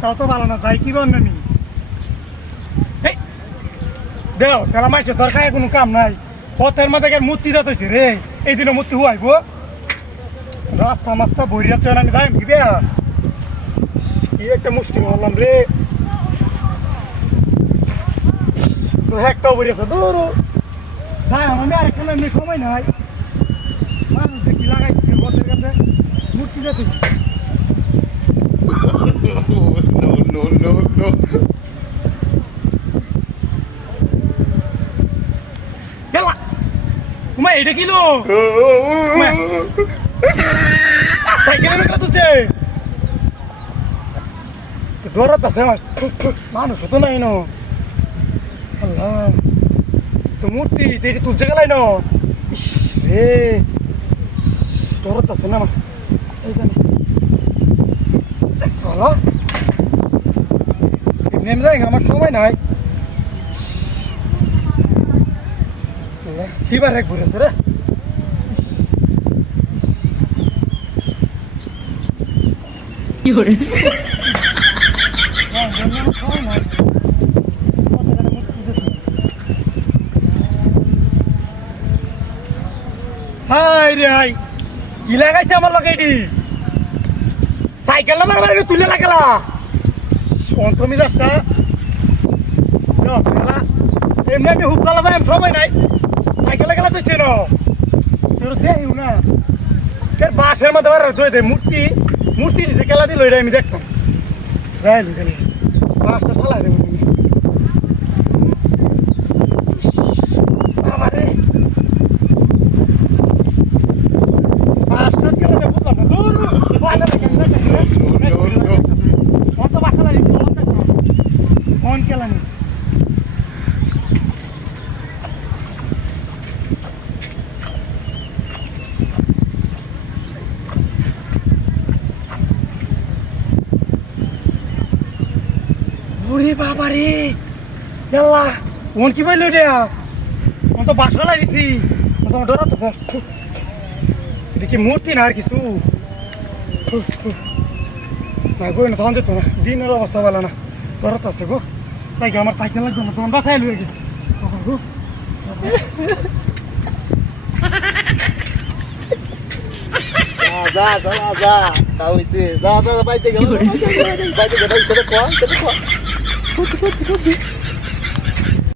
তাও তো ভালো না তাই কি বলবেন নি দেও সারা মাইছে দরকার কোনো কাম নাই পথের মধ্যে মূর্তি যাতেছে রে এই দিনে মূর্তি হুয়াইব রাস্তা মাস্তা বইরা চলে আমি যাই কি দেয়া কি একটা মুশকিল হলাম রে তো একটাও বইরেছে দূর যাই আমি আরেকটা এমনি সময় নাই মানুষ দেখি লাগাইছি পথের কাছে মূর্তি যাতেছে No. তোমার এটা কি লো সাইকেলের বেলা তুলছে ডরাত আছে মানুষ তো নাই ন আল্লাহ তো মূর্তি এটা তুলছে গেলাই ন রে ডরাত আছে না আমার এই জানি চলো নেমে যাই আমার সময় নাই কিবার এক ঘুরেছে রে কি করে হাই রে হাই কি লাগাইছে আমার লগে এটি সাইকেল নাম্বার বাড়ি তুলে লাগলা অন্তমি রাস্তা এমনি আমি হুক গালা যায় সময় নাই সাইকেলে গেলা তুই চেনো তোর দেখিও না বাসের মধ্যে ধুয়ে দে মূর্তি দিতে গেলা দিল এটা আমি দেখতাম রাইল গেলে বাসটা চালাই দেবো বাবারে বাসটা গেলে বুঝলাম না দূর অত বাসা লাগিয়েছিল ফোন কেলানি ওরে বাবা রে আল্লাহ ওন কি পাইলো রে ওন তো বাসা লাগিয়েছি ও তো ডরাতো স্যার এটা কি মূর্তি না আর কিছু না গো না তখন যেত না দিনের অবস্থা ভালো না ডরাতো আছে গো তাই আমার সাইকেল লাগবে না তখন বাসায় এলো গো যা হয়েছে যা বাইতে গেল বাইতে গেল কোয়া